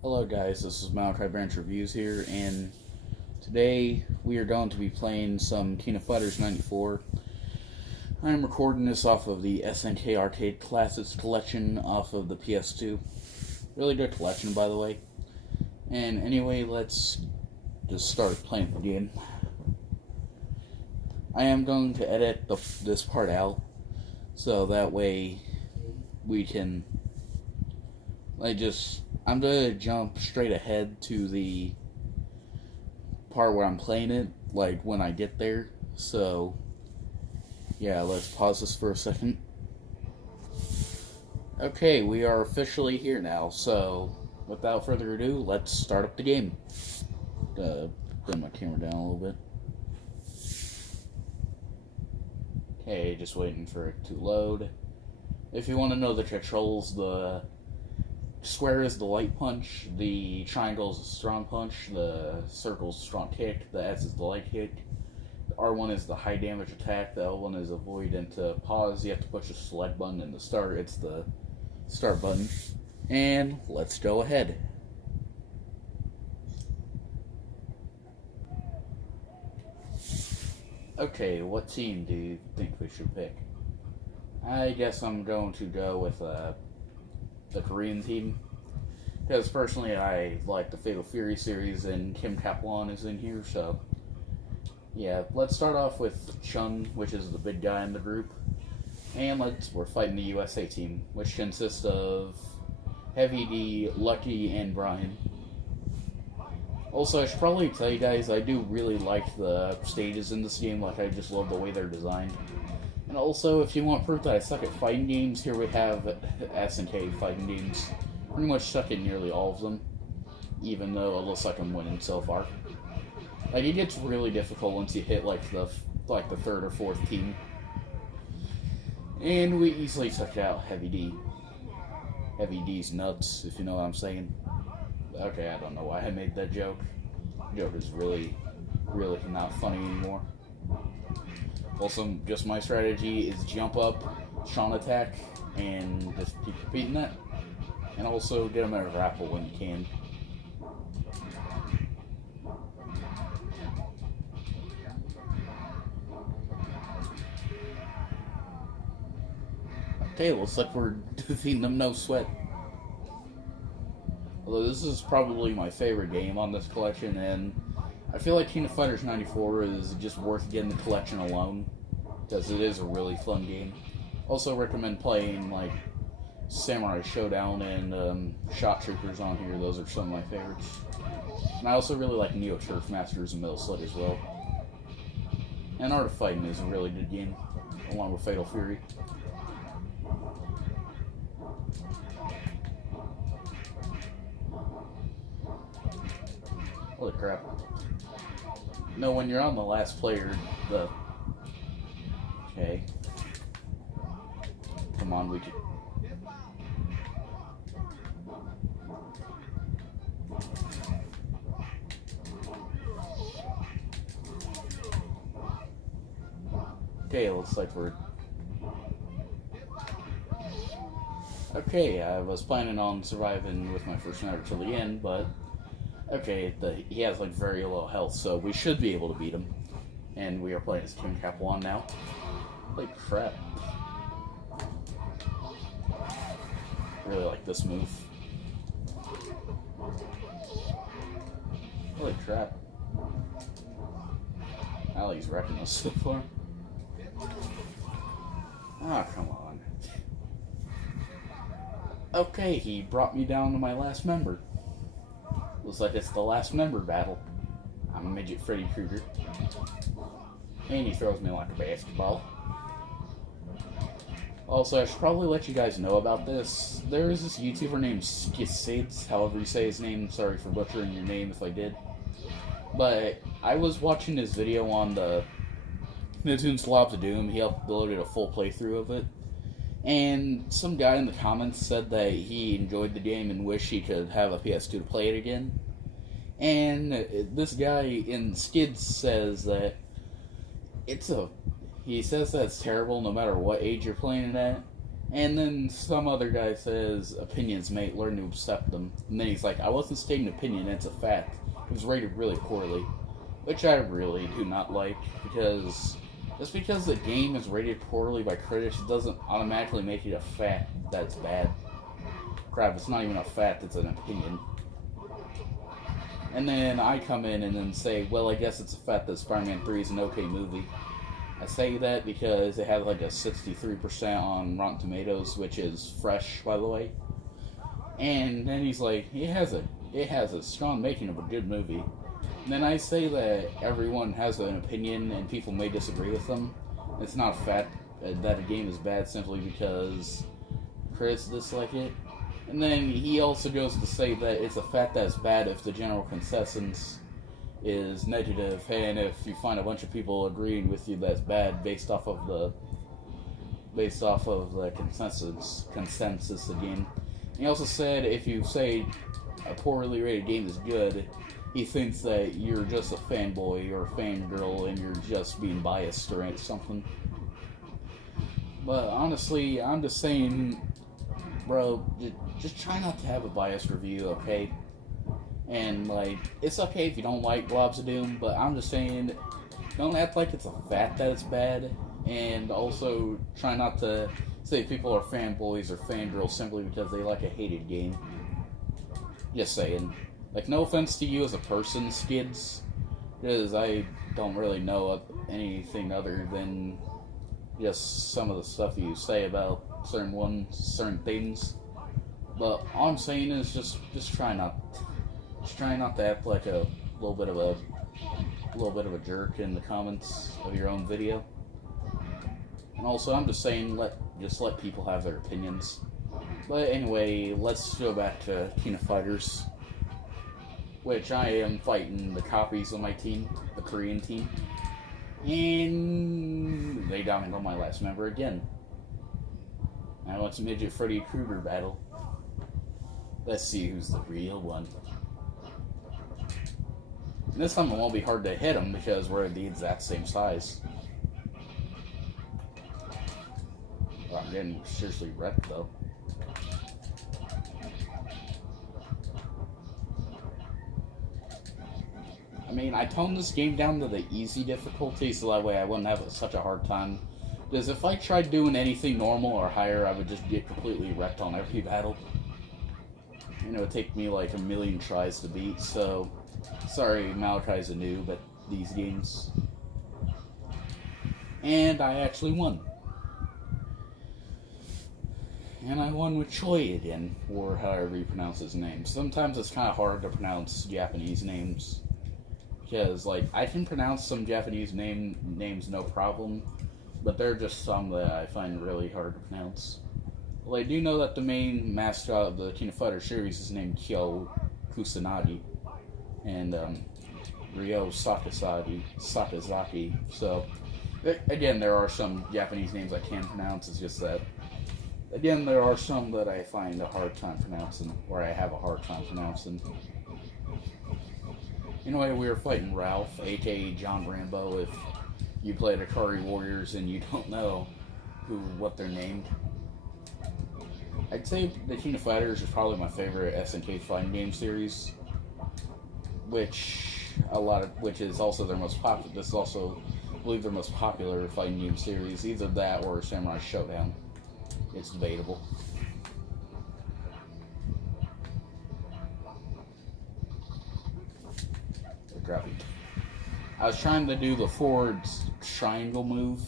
Hello guys, this is Malachi Branch Reviews here, and today we are going to be playing some King of Fighters 94. I'm recording this off of the SNK Arcade Classics collection off of the PS2. Really good collection, by the way. And anyway, let's just start playing the game. I am going to edit this part out, so that way we can... I'm gonna jump straight ahead to the part where I'm playing it, like when I get there. So, yeah, let's pause this for a second. Okay, we are officially here now, so without further ado, let's start up the game. Bring my camera down a little bit. Okay, just waiting for it to load. If you want to know the controls, the square is the light punch, the triangle is the strong punch, the circle is the strong kick, the S is the light kick, the R1 is the high damage attack, the L1 is avoid, and to pause you have to push the select button, and to start it's the start button. And let's go ahead. Okay, what team do you think we should pick? I guess I'm going to go with the Korean team, because personally I like the Fatal Fury series and Kim Kaplan is in here, so yeah, let's start off with Chun, which is the big guy in the group, and we're fighting the USA team, which consists of Heavy D, Lucky, and Brian. Also, I should probably tell you guys, I do really like the stages in this game, like I just love the way they're designed. And also, if you want proof that I suck at fighting games, here we have SNK fighting games. Pretty much suck at nearly all of them, even though it looks like I'm winning so far. Like, it gets really difficult once you hit like the third or fourth team. And we easily took out Heavy D. Heavy D's nuts, if you know what I'm saying. Okay, I don't know why I made that joke. The joke is really not funny anymore. Also, just my strategy is jump up, Sean attack, and just keep repeating that. And also get him at a grapple when you can. Okay, looks like we're defeating them no sweat. Although this is probably my favorite game on this collection, and I feel like King of Fighters 94 is just worth getting the collection alone, because it is a really fun game. Also recommend playing like Samurai Showdown and Shot Troopers on here. Those are some of my favorites. And I also really like Neo Turf Masters and Metal Slug as well. And Art of Fighting is a really good game, along with Fatal Fury. Holy crap. No, when you're on the last player, Okay. Come on, we can... Okay, it looks like we're... Okay, I was planning on surviving with my first knight till the end, but... Okay, he has like very low health, so we should be able to beat him. And we are playing as Kim Kaplan now. Holy crap. Really like this move. Holy crap. Ali's wrecking us so far. Ah, come on. Okay, he brought me down to my last member. Looks like it's the last member battle. I'm Midget Freddy Krueger. And he throws me like a basketball. Also, I should probably let you guys know about this. There is this YouTuber named Skisids, however you say his name. Sorry for butchering your name if I did. But I was watching his video on the Nidoon's Lobs of Doom. He uploaded a full playthrough of it. And some guy in the comments said that he enjoyed the game and wished he could have a PS2 to play it again. And this guy in Skids says that he says that it's terrible no matter what age you're playing it at. And then some other guy says, opinions, mate, learn to accept them. And then he's like, I wasn't stating an opinion, it's a fact. It was rated really poorly. Which I really do not like, because just because the game is rated poorly by critics, it doesn't automatically make it a fact that it's bad. Crap, it's not even a fact, it's an opinion. And then I come in and then say, well, I guess it's a fact that Spider-Man 3 is an okay movie. I say that because it has like a 63% on Rotten Tomatoes, which is fresh, by the way. And then he's like, it has a strong making of a good movie. And then I say that everyone has an opinion and people may disagree with them. It's not a fact that a game is bad simply because critics dislike it. And then he also goes to say that it's a fact that it's bad if the general consensus is negative, and if you find a bunch of people agreeing with you that's bad based off of the consensus again. And he also said if you say a poorly rated game is good, he thinks that you're just a fanboy or a fangirl and you're just being biased or something. But honestly, I'm just saying, bro, just try not to have a biased review, okay? And, like, it's okay if you don't like Globs of Doom, but I'm just saying, don't act like it's a fact that it's bad, and also try not to say people are fanboys or fangirls simply because they like a hated game. Just saying. Like, no offense to you as a person, Skids, because I don't really know anything other than just some of the stuff you say about certain things. But all I'm saying is just try not to act like a little bit of a jerk in the comments of your own video. And also, I'm just saying, let people have their opinions. But anyway, let's go back to King of Fighters, which I am fighting the copies of my team, the Korean team, and they dominated on my last member again. Now it's a Midget Freddy Krueger battle. Let's see who's the real one. And this time it won't be hard to hit him because we're the exact same size. Oh, I'm getting seriously wrecked though. I mean, I toned this game down to the easy difficulty so that way I wouldn't have such a hard time. Because if I tried doing anything normal or higher, I would just get completely wrecked on every battle. And it would take me like a million tries to beat, so sorry, Malachi's a noob at these games. And I actually won. And I won with Choi again, or however you pronounce his name. Sometimes it's kind of hard to pronounce Japanese names. Because, like, I can pronounce some Japanese names no problem, but there are just some that I find really hard to pronounce. Well, I do know that the main mascot of the King of Fighters series is named Kyo Kusanagi, and Ryo Sakazaki. So, again, there are some Japanese names I can pronounce, it's just that, again, there are some that I find a hard time pronouncing, or I have a hard time pronouncing. Anyway, we were fighting Ralph, aka John Rambo, if you play the Akari Warriors and you don't know what they're named. I'd say the King of Fighters is probably my favorite SNK fighting game series, which is also their most popular. This is also, I believe, their most popular fighting game series. Either that or Samurai Showdown. It's debatable. I was trying to do the forward triangle move,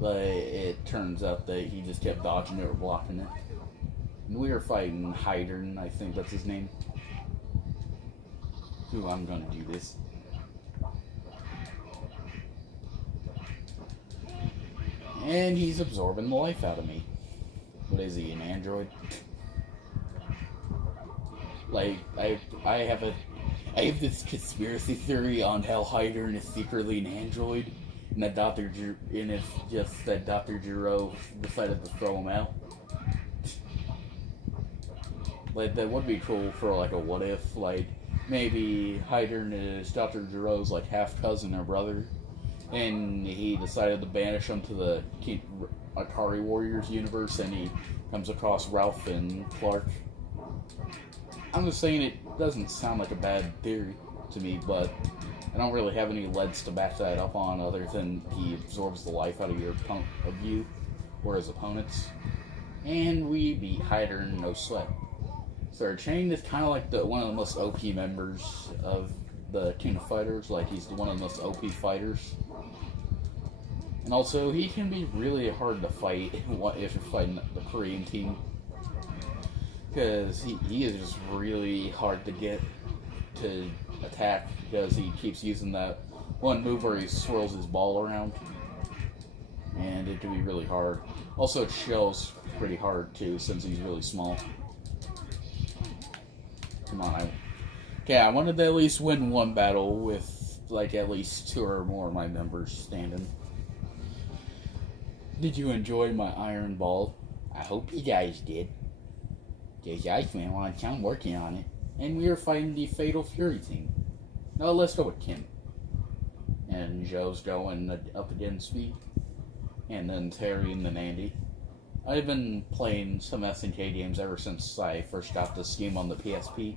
but it turns out that he just kept dodging it or blocking it. And we were fighting Hydern, I think that's his name. Ooh, I'm gonna do this. And he's absorbing the life out of me. What is he, an android? Like, I have this conspiracy theory on how Hydern is secretly an android, and that Dr. Giro decided to throw him out. Like, that would be cool for, like, a what if, like, maybe Hydern is Dr. Giro's, like, half-cousin or brother, and he decided to banish him to the Akari Warriors universe, and he comes across Ralph and Clark. I'm just saying it doesn't sound like a bad theory to me, but I don't really have any leads to back that up on other than he absorbs the life out of you or his opponents. And we beat Hyder in no sweat. So Chang is kind of like one of the most OP members of the King of Fighters. Like, he's one of the most OP fighters. And also, he can be really hard to fight if you're fighting the Korean team. Because he is just really hard to get to attack, because he keeps using that one move where he swirls his ball around. And it can be really hard. Also, Shell's pretty hard too, since he's really small. Come on, I wanted to at least win one battle with, like, at least 2 or more of my members standing. Did you enjoy my Iron Ball? I hope you guys did. Because I spent a lot of time working on it. And we were fighting the Fatal Fury team. No, let's go with Kim. And Joe's going up against me. And then Terry and then Andy. I've been playing some SNK games ever since I first got this game on the PSP.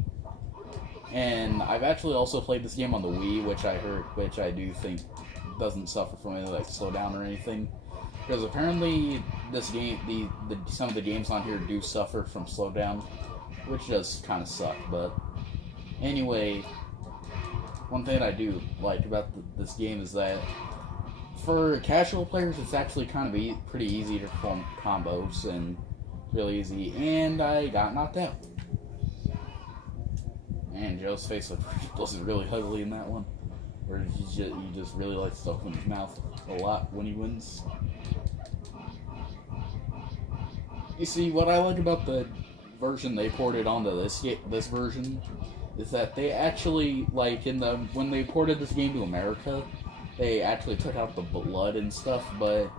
And I've actually also played this game on the Wii, which I do think doesn't suffer from any, like, slowdown or anything. Because apparently this game, some of the games on here do suffer from slowdown, which does kind of suck. But anyway, one thing I do like about this game is that for casual players, it's actually kind of pretty easy to perform combos, and really easy. And I got knocked out. And Joe's face was really ugly in that one, where he just really likes to open his mouth a lot when he wins. You see, what I like about the version they ported onto this version is that they actually, like, when they ported this game to America, they actually took out the blood and stuff, but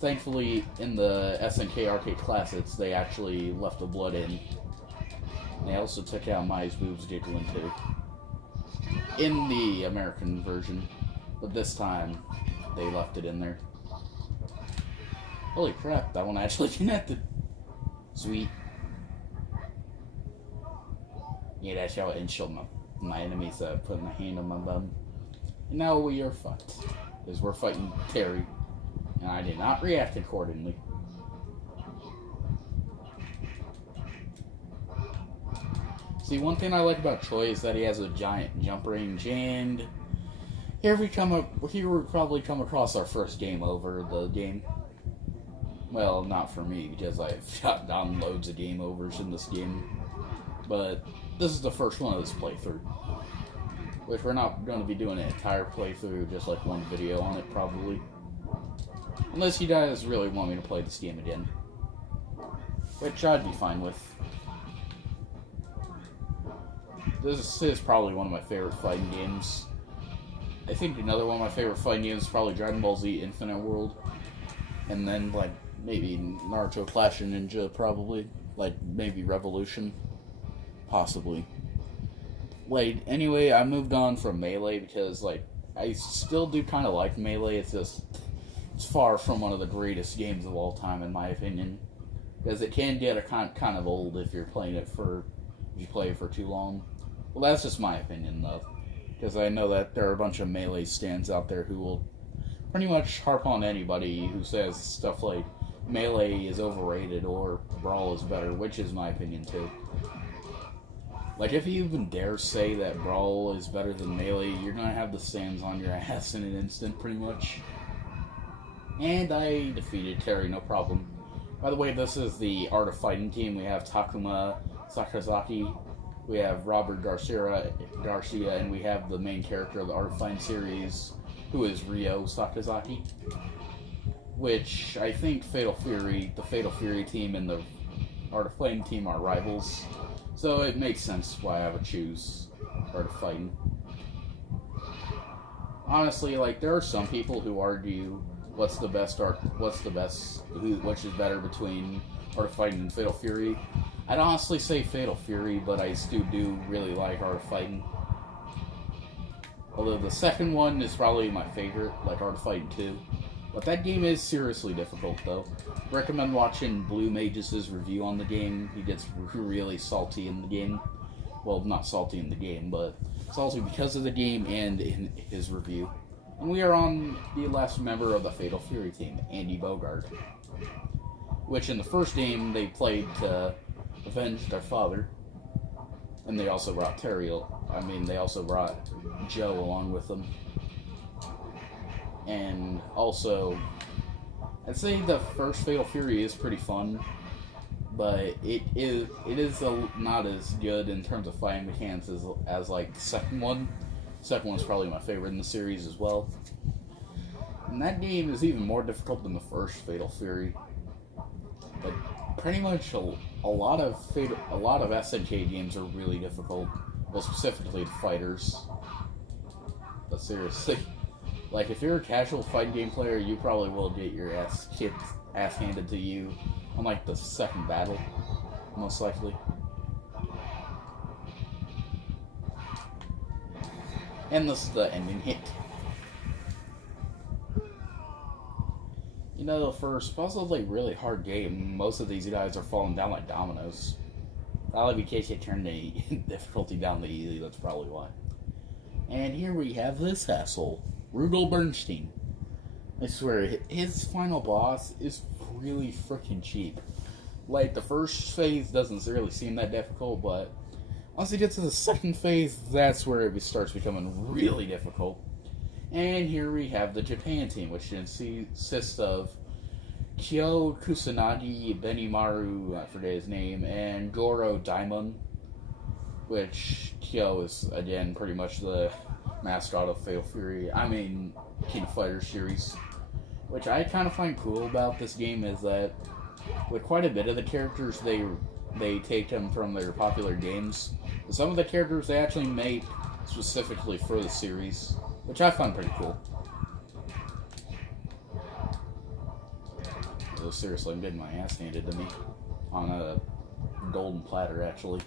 thankfully in the SNK Arcade Classics, they actually left the blood in. They also took out Maya's boobs giggling too, in the American version, but this time they left it in there. Holy crap, that one actually connected. Sweet. Yeah, that's how I insult my enemies putting a hand on my bum. And now we are fucked, because we're fighting Terry, and I did not react accordingly. See, one thing I like about Choi is that he has a giant jump range, and here we probably come across our first game over the game. Well, not for me, because I've shot down loads of game overs in this game, but this is the first one of this playthrough. Which we're not going to be doing an entire playthrough, just like one video on it, probably. Unless you guys really want me to play this game again. Which I'd be fine with. This is probably one of my favorite fighting games. I think another one of my favorite fighting games is probably Dragon Ball Z Infinite World. And then, like, maybe Naruto Clash of Ninja, probably. Like, maybe Revolution. Possibly. Like, anyway, I moved on from Melee because, like, I still do kind of like Melee. It's just, it's far from one of the greatest games of all time, in my opinion. Because it can get kind of old if you play it for too long. Well, that's just my opinion, though. Because I know that there are a bunch of Melee stands out there who will pretty much harp on anybody who says stuff like Melee is overrated or Brawl is better, which is my opinion, too. Like, if you even dare say that Brawl is better than Melee, you're gonna have the stands on your ass in an instant, pretty much. And I defeated Terry, no problem. By the way, this is the Art of Fighting team. We have Takuma Sakazaki, we have Robert Garcia, and we have the main character of the Art of Fighting series, who is Ryo Sakazaki. Which, I think the Fatal Fury team and the Art of Fighting team are rivals. So it makes sense why I would choose Art of Fighting. Honestly, like, there are some people who argue which is better between Art of Fighting and Fatal Fury. I'd honestly say Fatal Fury, but I still do really like Art of Fighting. Although the second one is probably my favorite, like Art of Fighting 2. But that game is seriously difficult, though. Recommend watching Blue Mages' review on the game. He gets really salty in the game. Well, not salty in the game, but salty because of the game and in his review. And we are on the last member of the Fatal Fury team, Andy Bogard. Which in the first game they played to avenge their father. And they also brought they also brought Joe along with them. And also, I'd say the first Fatal Fury is pretty fun, but it is not as good in terms of fighting mechanics as like the second one. The second one's probably my favorite in the series as well. And that game is even more difficult than the first Fatal Fury. But pretty much a lot of SNK games are really difficult. Well, specifically the fighters. But seriously, like if you're a casual fighting game player, you probably will get your ass handed to you on like the second battle, most likely. And this is the ending hit. You know, for a supposedly really hard game, most of these guys are falling down like dominoes. Probably because you turned the difficulty down to easy, that's probably why. And here we have this asshole, Rudel Bernstein. I swear, his final boss is really freaking cheap. Like, the first phase doesn't really seem that difficult, but once you get to the second phase, that's where it starts becoming really difficult. And here we have the Japan team, which consists of Kyo Kusanagi, Benimaru, I forget his name, and Goro Daimon. Which Kyo is, again, pretty much the mascot of Fatal Fury. King of Fighters series. Which I kind of find cool about this game is that with quite a bit of the characters, they take them from their popular games. But some of the characters they actually made specifically for the series, which I find pretty cool. Oh, seriously, I'm getting my ass handed to me on a golden platter, actually.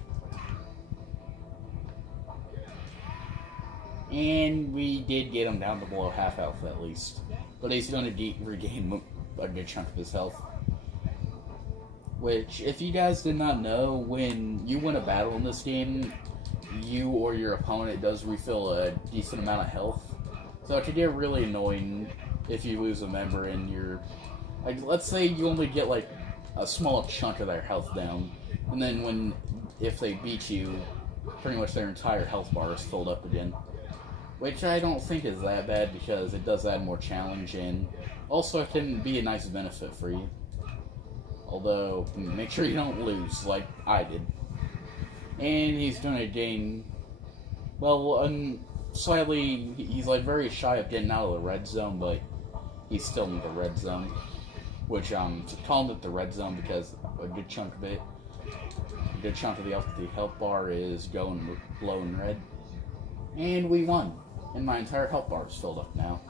And we did get him down to below half health at least. But he's going to regain a good chunk of his health. Which, if you guys did not know, when you win a battle in this game, you or your opponent does refill a decent amount of health. So it can get really annoying if you lose a member and you're... Like, let's say you only get, like, a small chunk of their health down. And then if they beat you, pretty much their entire health bar is filled up again. Which I don't think is that bad because it does add more challenge and also it can be a nice benefit for you. Although, make sure you don't lose like I did. And he's going to gain, well, slightly, he's like very shy of getting out of the red zone, but he's still in the red zone. Which I'm calling it the red zone because a good chunk of the health bar is going glowing red. And we won. And my entire health bar is filled up now.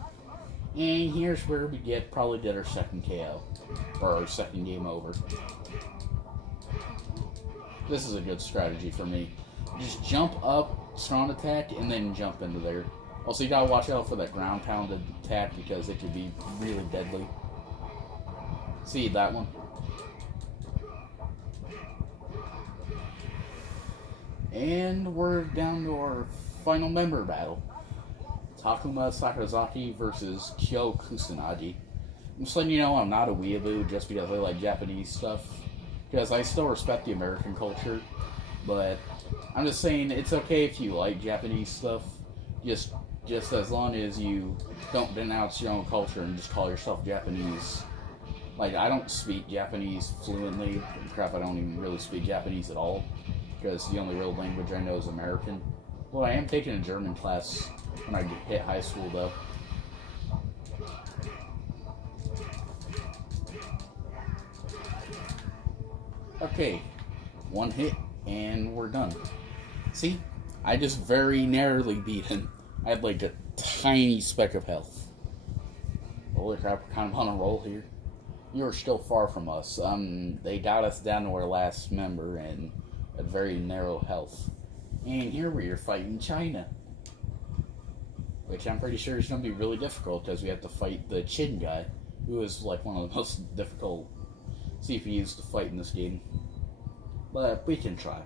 And here's where we probably get our second KO. Or our second game over. This is a good strategy for me. Just jump up, strong attack, and then jump into there. Also, you gotta watch out for that ground pounded attack because it could be really deadly. See that one? And we're down to our final member battle. Takuma Sakazaki versus Kyo Kusanagi. I'm just letting you know I'm not a weeaboo just because I like Japanese stuff. Because I still respect the American culture. But I'm just saying it's okay if you like Japanese stuff. Just as long as you don't denounce your own culture and just call yourself Japanese. Like, I don't speak Japanese fluently. Crap, I don't even really speak Japanese at all. Because the only real language I know is American. Well, I am taking a German class when I hit high school, though. Okay, one hit, and we're done. See? I just very narrowly beat him. I had like a tiny speck of health. Holy crap, we're kind of on a roll here. You're still far from us. They got us down to our last member, and at very narrow health. And here we are fighting China. which I'm pretty sure is going to be really difficult because we have to fight the Chin guy, who is like one of the most difficult CPUs to fight in this game. But we can try.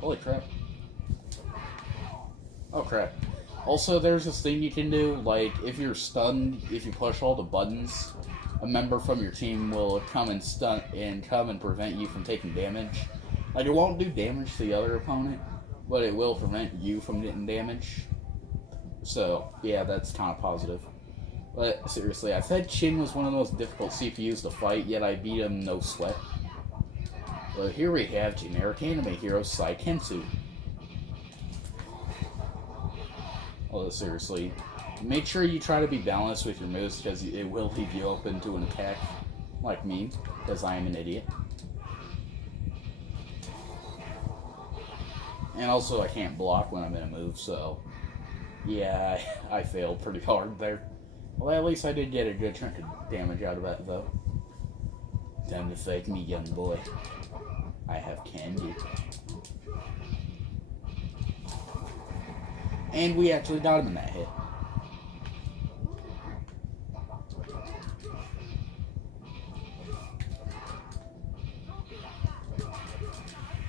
Holy crap. Oh crap. Also, there's this thing you can do, like, if you're stunned, if you push all the buttons, a member from your team will come and come and prevent you from taking damage. Like, it won't do damage to the other opponent, but it will prevent you from getting damage. So, yeah, that's kind of positive. But, seriously, I said Chin was one of the most difficult CPUs to fight, yet I beat him no sweat. But here we have generic anime hero Saikensu. Oh, seriously. Make sure you try to be balanced with your moves, because it will leave you open to an attack, like me, because I am an idiot. And also, I can't block when I'm in a move, so... yeah, I failed pretty hard there. Well, at least I did get a good chunk of damage out of that, though. Time to fight me, young boy. I have candy. And we actually got him in that hit.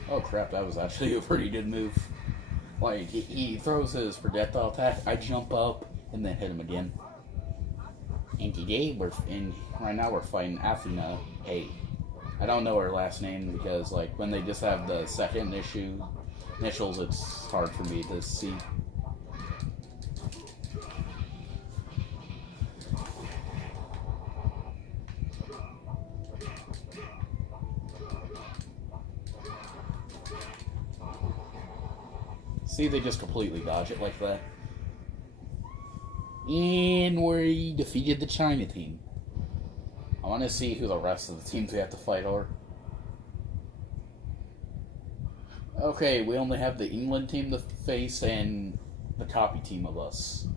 Oh crap, that was actually a pretty good move. Like, he throws his projectile attack, I jump up, and then hit him again. And today, right now we're fighting Athena A. I don't know her last name because, like, when they just have the second initials, it's hard for me to see. See, they just completely dodge it like that. And we defeated the China team. I want to see who the rest of the teams we have to fight are. Okay, we only have the England team to face and the copy team of us.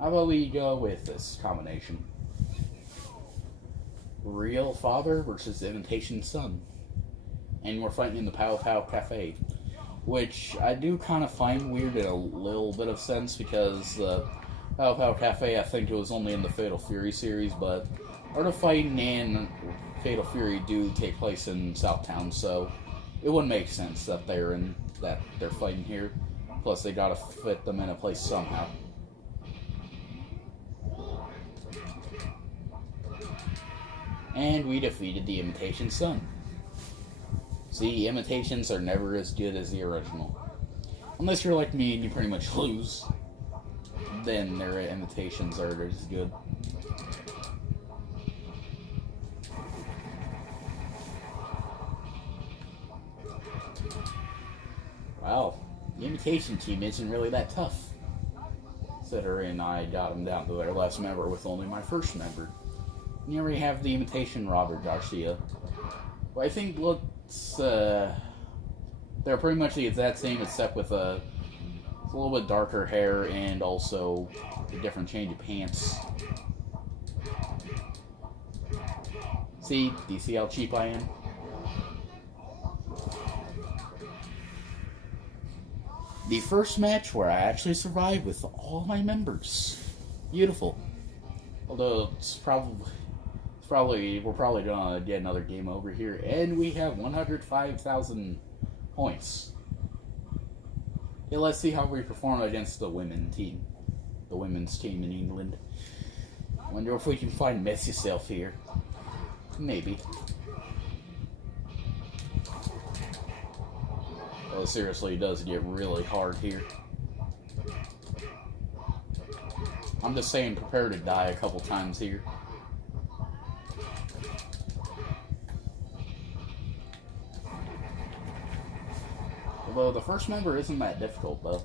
How about we go with this combination? Real Father versus Imitation Son. And we're fighting in the Pow Pow Cafe. Which I do kind of find weird in a little bit of sense because the Pow Pow Cafe, I think it was only in the Fatal Fury series, but Art of Fighting and Fatal Fury do take place in Southtown, so it wouldn't make sense that they're fighting here. Plus, they gotta fit them in a place somehow. And we defeated the Imitation Son. See, imitations are never as good as the original. Unless you're like me and you pretty much lose. Then their imitations are as good. Wow, the imitation team isn't really that tough. Considering I got them down to their last member with only my first member. And here we have the imitation Robert Garcia. Well, I think they're pretty much the exact same except with a little bit darker hair and also a different change of pants. See? Do you see how cheap I am? The first match where I actually survived with all my members. Beautiful. Although we're probably gonna get another game over here, and we have 105,000 points. Okay, let's see how we perform against the women's team in England. Wonder if we can find Miss Yourself here. Maybe. Well, seriously, it does get really hard here. I'm just saying, prepare to die a couple times here. Although the first member isn't that difficult, though.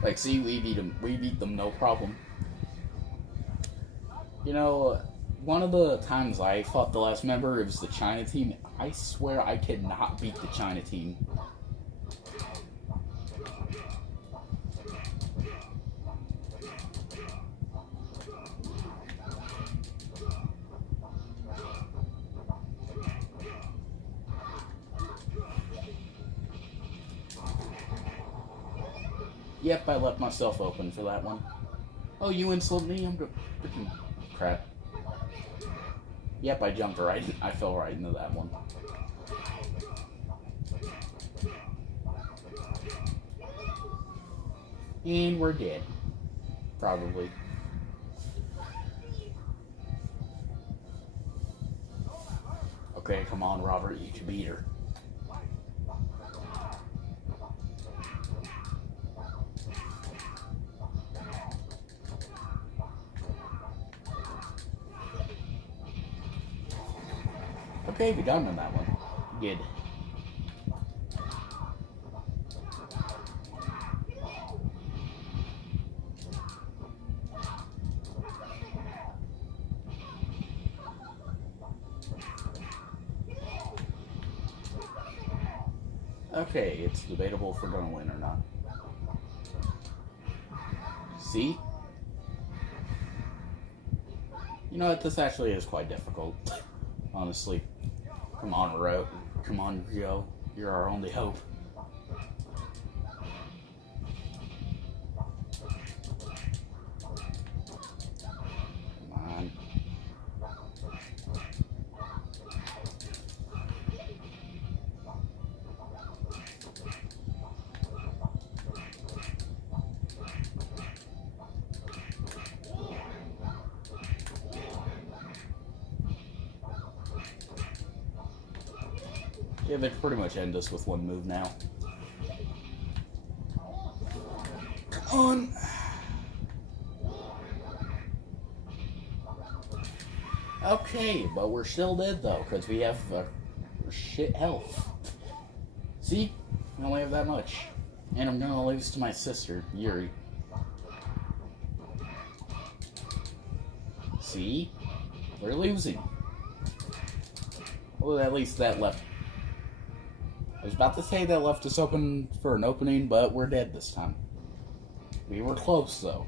Like, see, we beat them no problem. You know, one of the times I fought the last member, it was the China team. I swear I could not beat the China team. Yep, I left myself open for that one. Oh, you insult me? I'm freaking crap. Yep, I jumped right. I fell right into that one. And we're dead. Probably. Okay, come on, Robert. You can beat her. Okay, we got him in that one. Good. Okay, it's debatable if we're gonna win or not. See? You know what? This actually is quite difficult. Honestly. Come on, Ro. Come on, Joe. You're our only hope. Come on. Yeah, they can pretty much end us with one move now. Come on. Okay, but we're still dead though, because we have shit health. See? We only have that much. And I'm gonna lose to my sister, Yuri. See? We're losing. Well, at least that left. I was about to say that left us open for an opening, but we're dead this time. We were close, though.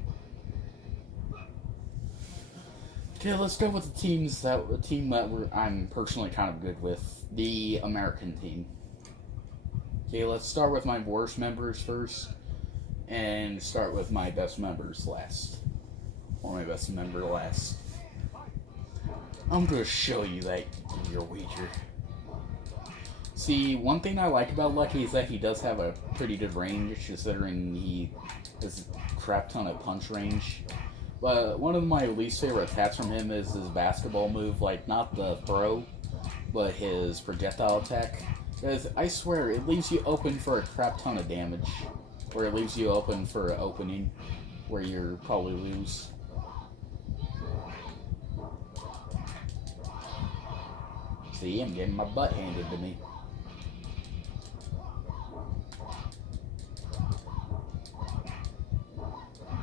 Okay, let's go with the team that I'm personally kind of good with. The American team. Okay, let's start with my worst members first, and start with my best members last. Or my best member last. I'm gonna show you that you're weaker. See, one thing I like about Lucky is that he does have a pretty good range, considering he has a crap ton of punch range. But one of my least favorite attacks from him is his basketball move, like not the throw, but his projectile attack. Because I swear, it leaves you open for a crap ton of damage. Or it leaves you open for an opening where you'll probably lose. See, I'm getting my butt handed to me.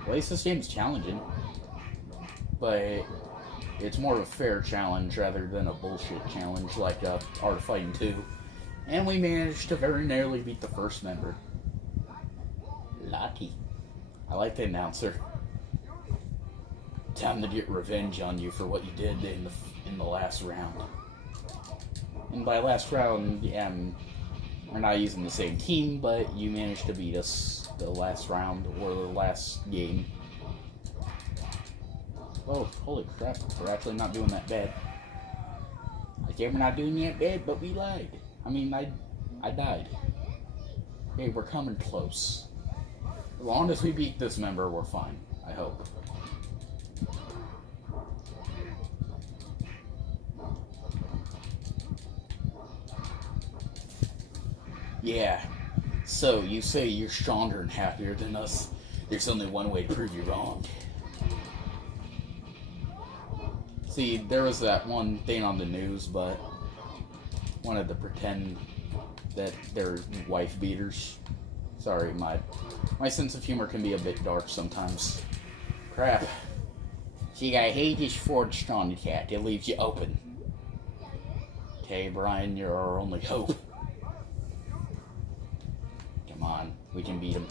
At least this game's challenging. But it's more of a fair challenge rather than a bullshit challenge like Art of Fighting 2. And we managed to very narrowly beat the first member. Lucky. I like the announcer. Time to get revenge on you for what you did in the last round. And by last round, yeah, we're not using the same team, but you managed to beat us the last round or the last game. Oh, holy crap, we're actually not doing that bad. Okay, we're not doing that bad, but we lied. I mean, I died. Okay, we're coming close. As long as we beat this member, we're fine, I hope. Yeah, so you say you're stronger and happier than us. There's only one way to prove you wrong. See, there was that one thing on the news, but wanted to pretend that they're wife beaters. Sorry, my sense of humor can be a bit dark sometimes. Crap. See, I hate this forged on attack. It leaves you open. Okay, Brian, you're our only hope. Come on, we can beat him.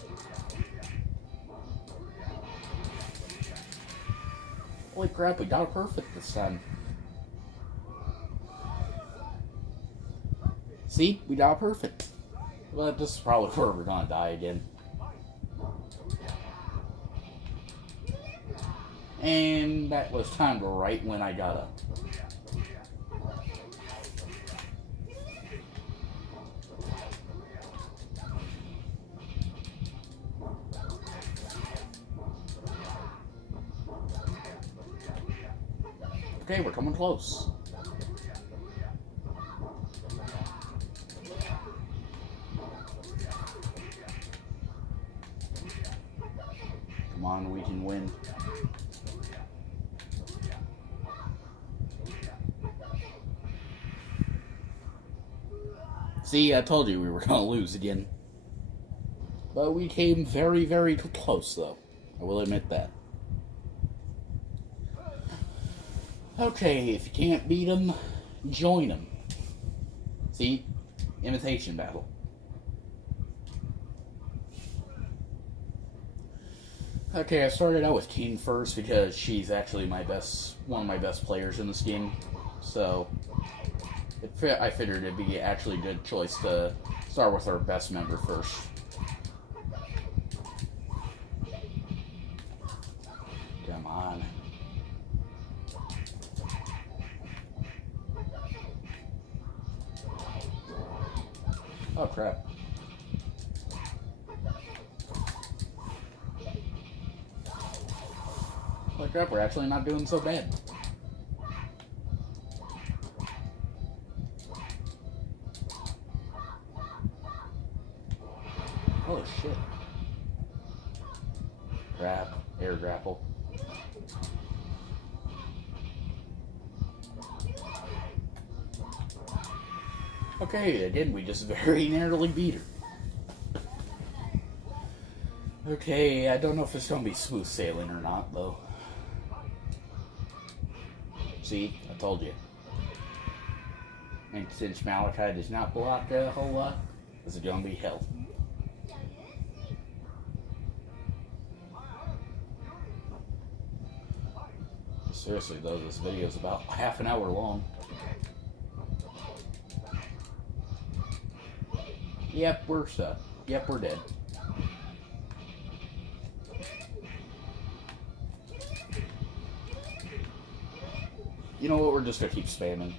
Holy crap, we got it perfect this time. See, we got it perfect. But this is probably where we're gonna die again. And that was timed right when I got up. Okay, we're coming close. Come on, we can win. See, I told you we were going to lose again. But we came very, very close, though. I will admit that. Okay, if you can't beat them, join them. See? Imitation battle. Okay, I started out with King first because she's actually one of my best players in this game. So, I figured it'd be actually a good choice to start with our best member first. Come on. Oh crap. Holy crap, we're actually not doing so bad. Holy shit. Crap. Air grapple. Okay, again, we just very narrowly beat her. Okay, I don't know if it's going to be smooth sailing or not, though. See, I told you. And since Malachi does not block a whole lot, this is going to be hell. Seriously, though, this video is about half an hour long. Yep, we're stuck. Yep, we're dead. You know what? We're just gonna keep spamming.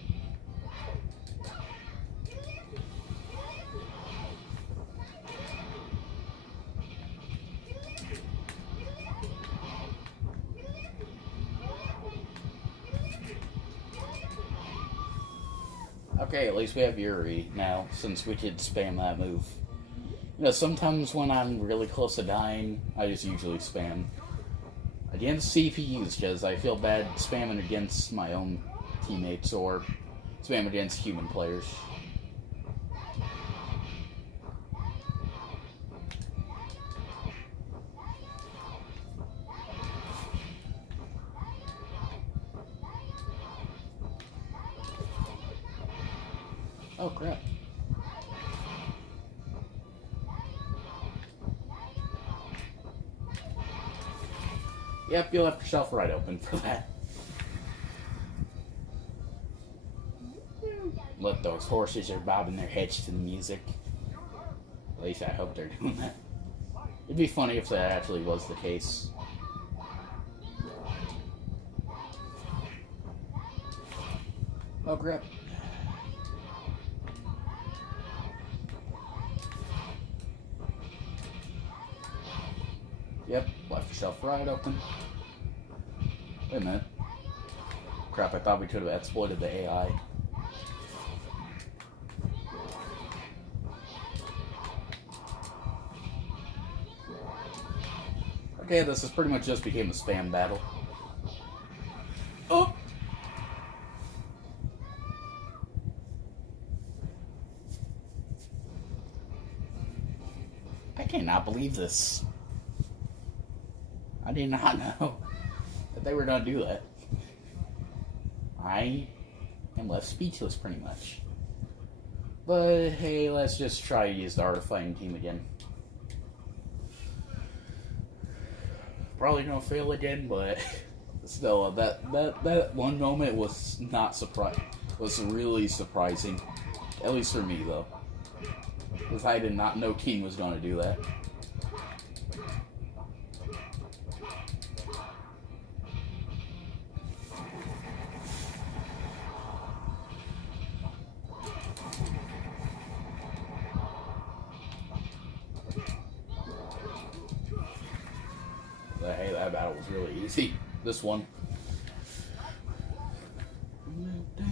Okay, at least we have Yuri now, since we could spam that move. You know, sometimes when I'm really close to dying, I just usually spam against CPUs, because I feel bad spamming against my own teammates or spam against human players. Oh crap. Yep, you left yourself right open for that. Look, those horses are bobbing their heads to the music. At least I hope they're doing that. It'd be funny if that actually was the case. Oh crap. Yep, left yourself right open. Wait a minute. Crap, I thought we could have exploited the AI. Okay, this has pretty much just became a spam battle. Oh! I cannot believe this. I did not know that they were going to do that. I am left speechless, pretty much. But hey, let's just try to use the Art of Fighting team again. Probably going to fail again, but still, that one moment was not surprising. Was really surprising, at least for me, though, because I did not know King was going to do that. battle's really easy. This one. I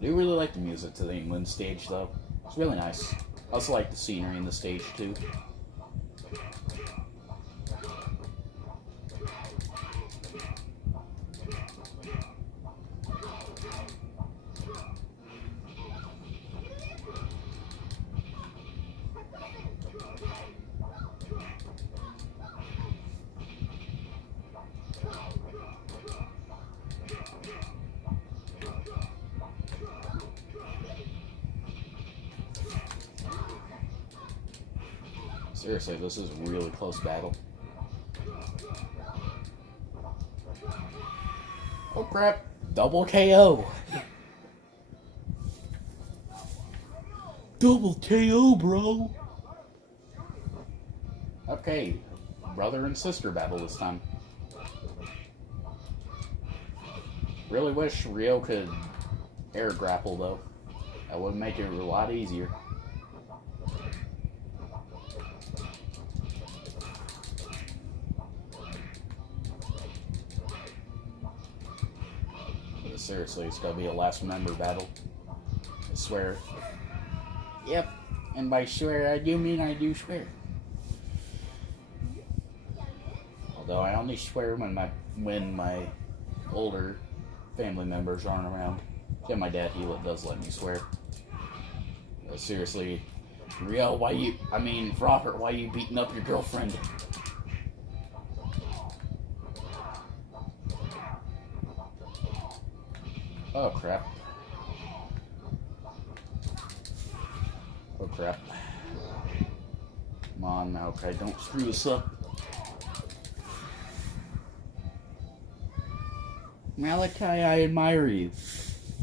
do really like the music to the England stage, though. It's really nice. I also like the scenery in the stage, too. Seriously, this is a really close battle. Oh crap, double KO. Double KO, bro. Okay, brother and sister battle this time. Really wish Rio could air grapple, though. That would make it a lot easier. Seriously, it's gonna be a last member battle. I swear. Yep, and by swear I do mean I do swear. Although I only swear when my older family members aren't around. Yeah, my dad, he does let me swear. Seriously, Rio, Robert, why you beating up your girlfriend? Oh crap. Oh crap. Come on, Malachi, don't screw this up. Malachi, I admire you.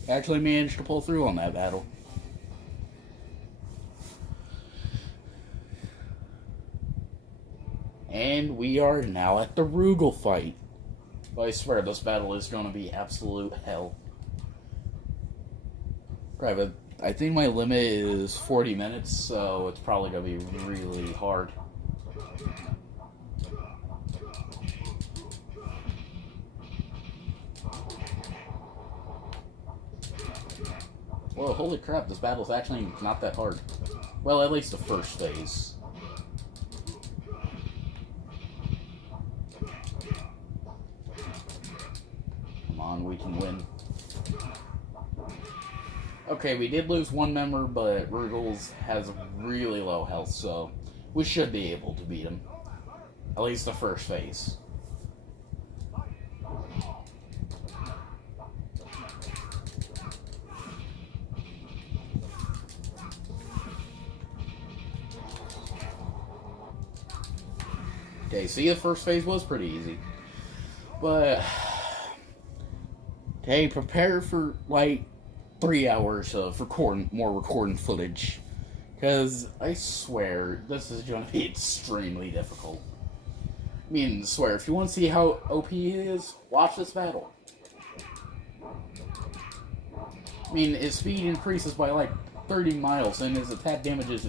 Actually managed to pull through on that battle. And we are now at the Rugal fight. But I swear this battle is going to be absolute hell. Right, but I think my limit is 40 minutes, so it's probably going to be really hard. Whoa, holy crap, this battle's actually not that hard. Well, at least the first phase. Come on, we can win. Okay, we did lose one member, but Rugal's has really low health, so we should be able to beat him. At least the first phase. Okay, see, the first phase was pretty easy. But, okay, prepare for, like, 3 hours of more recording footage. Because, I swear, this is going to be extremely difficult. I mean, I swear, if you want to see how OP he is, watch this battle. I mean, his speed increases by, like, 30 miles, and his attack damage is